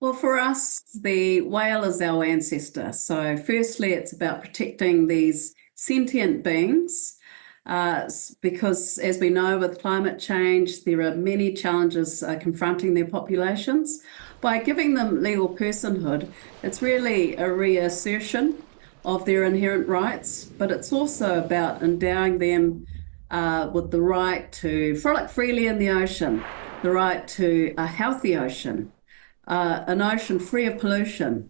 Well, for us, the whale is our ancestor. So, firstly, it's about protecting these sentient beings because, as we know, with climate change, there are many challenges confronting their populations. By giving them legal personhood, it's really a reassertion of their inherent rights, but it's also about endowing them with the right to frolic freely in the ocean, the right to a healthy ocean, an ocean free of pollution,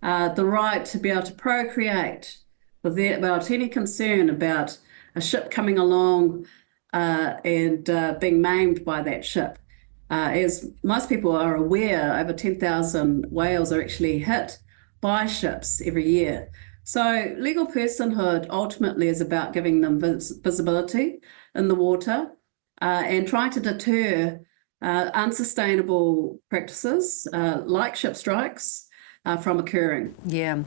the right to be able to procreate without any concern about a ship coming along and being maimed by that ship. As most people are aware, over 10,000 whales are actually hit by ships every year. So legal personhood ultimately is about giving them visibility in the water and trying to deter unsustainable practices like ship strikes from occurring. Yeah.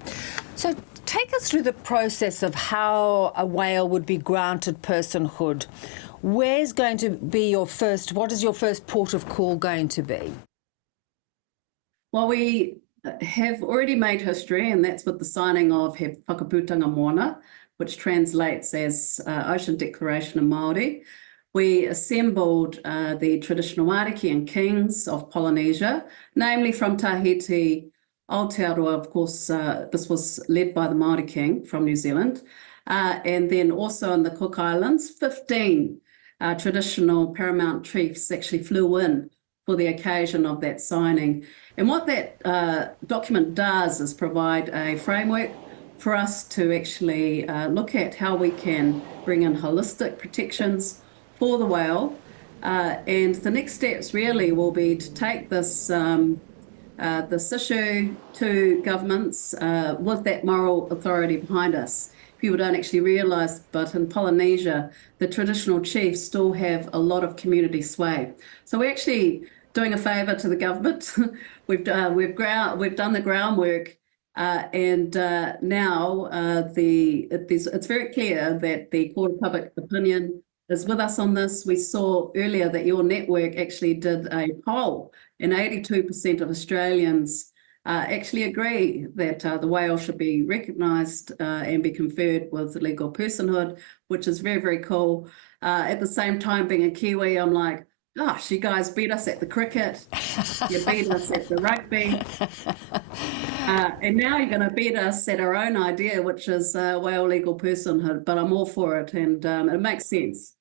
So take us through the process of how a whale would be granted personhood. Where's going to be your first, what is your first port of call going to be? Well, we have already made history, and that's with the signing of He Whakaputanga Moana, which translates as Ocean Declaration in Māori. We assembled the traditional Māori kings of Polynesia, namely from Tahiti, Aotearoa, of course, this was led by the Māori king from New Zealand, and then also in the Cook Islands, 15 traditional paramount chiefs actually flew in for the occasion of that signing. And what that document does is provide a framework for us to actually look at how we can bring in holistic protections for the whale. And the next steps really will be to take this issue to governments with that moral authority behind us. People don't actually realise, but in Polynesia, the traditional chiefs still have a lot of community sway. So we're actually doing a favour to the government. we've done the groundwork, and now it's very clear that the Court of Public Opinion is with us on this. We saw earlier that your network actually did a poll, and 82% of Australians actually agree that the whale should be recognised and be conferred with legal personhood, which is very, very cool. At the same time, being a Kiwi, I'm like, gosh, you guys beat us at the cricket, you beat us at the rugby, and now you're going to beat us at our own idea, which is whale legal personhood, but I'm all for it, and it makes sense.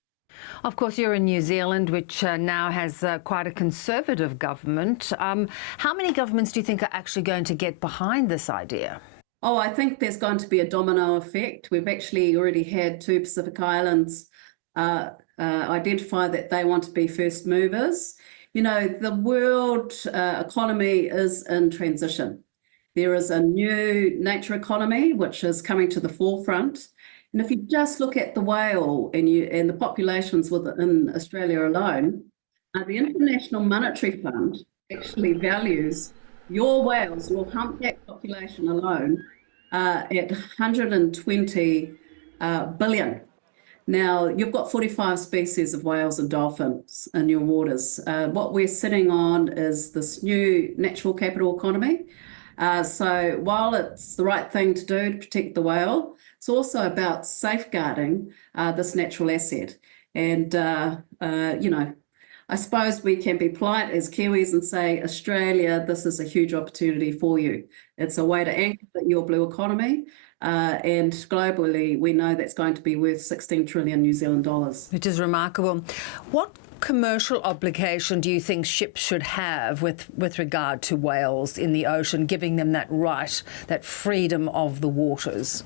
Of course, you're in New Zealand, which now has quite a conservative government. How many governments do you think are actually going to get behind this idea? Oh, I think there's going to be a domino effect. We've actually already had 2 Pacific Islands identify that they want to be first movers. You know, the world economy is in transition. There is a new nature economy, which is coming to the forefront. And if you just look at the whale and the populations within Australia alone, the International Monetary Fund actually values your whales, your humpback population alone, at 120 billion. Now, you've got 45 species of whales and dolphins in your waters. What we're sitting on is this new natural capital economy. So while it's the right thing to do to protect the whale, it's also about safeguarding this natural asset. And, you know, I suppose we can be polite as Kiwis and say, Australia, this is a huge opportunity for you. It's a way to anchor your blue economy. And globally, we know that's going to be worth 16 trillion New Zealand dollars. Which is remarkable. What commercial obligation do you think ships should have with regard to whales in the ocean, giving them that right, that freedom of the waters?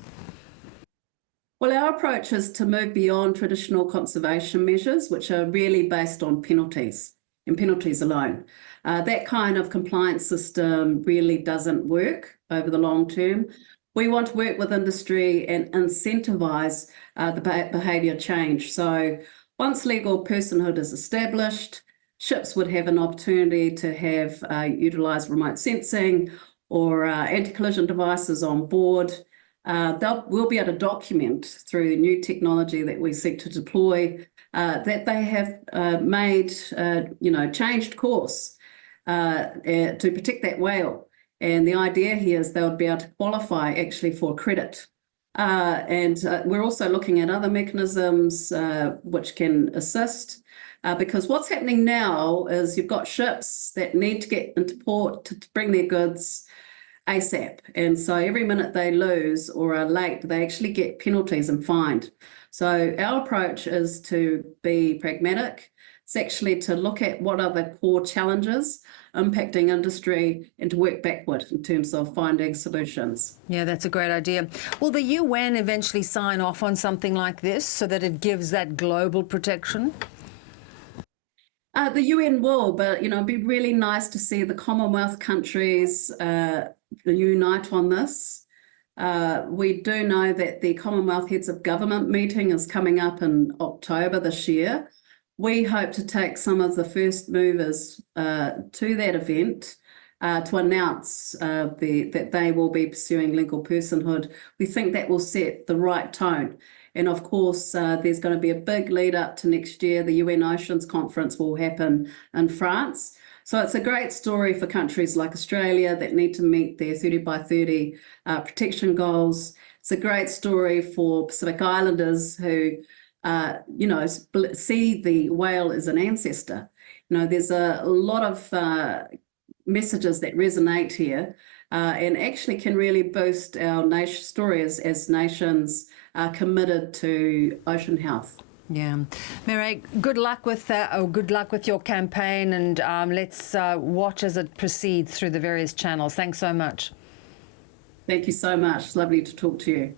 Well, our approach is to move beyond traditional conservation measures, which are really based on penalties and penalties alone. That kind of compliance system really doesn't work over the long term. We want to work with industry and incentivise the behaviour change. So once legal personhood is established, ships would have an opportunity to have utilised remote sensing or anti-collision devices on board. We'll be able to document through new technology that we seek to deploy that they have made, changed course. to protect that whale. And the idea here is they would be able to qualify actually for credit. And we're also looking at other mechanisms which can assist, because what's happening now is you've got ships that need to get into port to bring their goods ASAP. And so every minute they lose or are late, they actually get penalties and fined. So our approach is to be pragmatic. It's actually to look at what are the core challenges impacting industry and to work backward in terms of finding solutions. Yeah, that's a great idea. Will the UN eventually sign off on something like this so that it gives that global protection? The UN will, but it'd be really nice to see the Commonwealth countries unite on this. We do know that the Commonwealth Heads of Government meeting is coming up in October this year. We hope to take some of the first movers to that event to announce that they will be pursuing legal personhood. We think that will set the right tone. And of course, there's going to be a big lead up to next year. The UN Oceans Conference will happen in France. So it's a great story for countries like Australia that need to meet their 30 by 30 protection goals. It's a great story for Pacific Islanders who see the whale as an ancestor. There's a lot of messages that resonate here and actually can really boost our nation story as nations are committed to ocean health. Yeah. Mary, good luck with that. Good luck with your campaign, and let's watch as it proceeds through the various channels. Thanks so much. Thank you so much. Lovely to talk to you.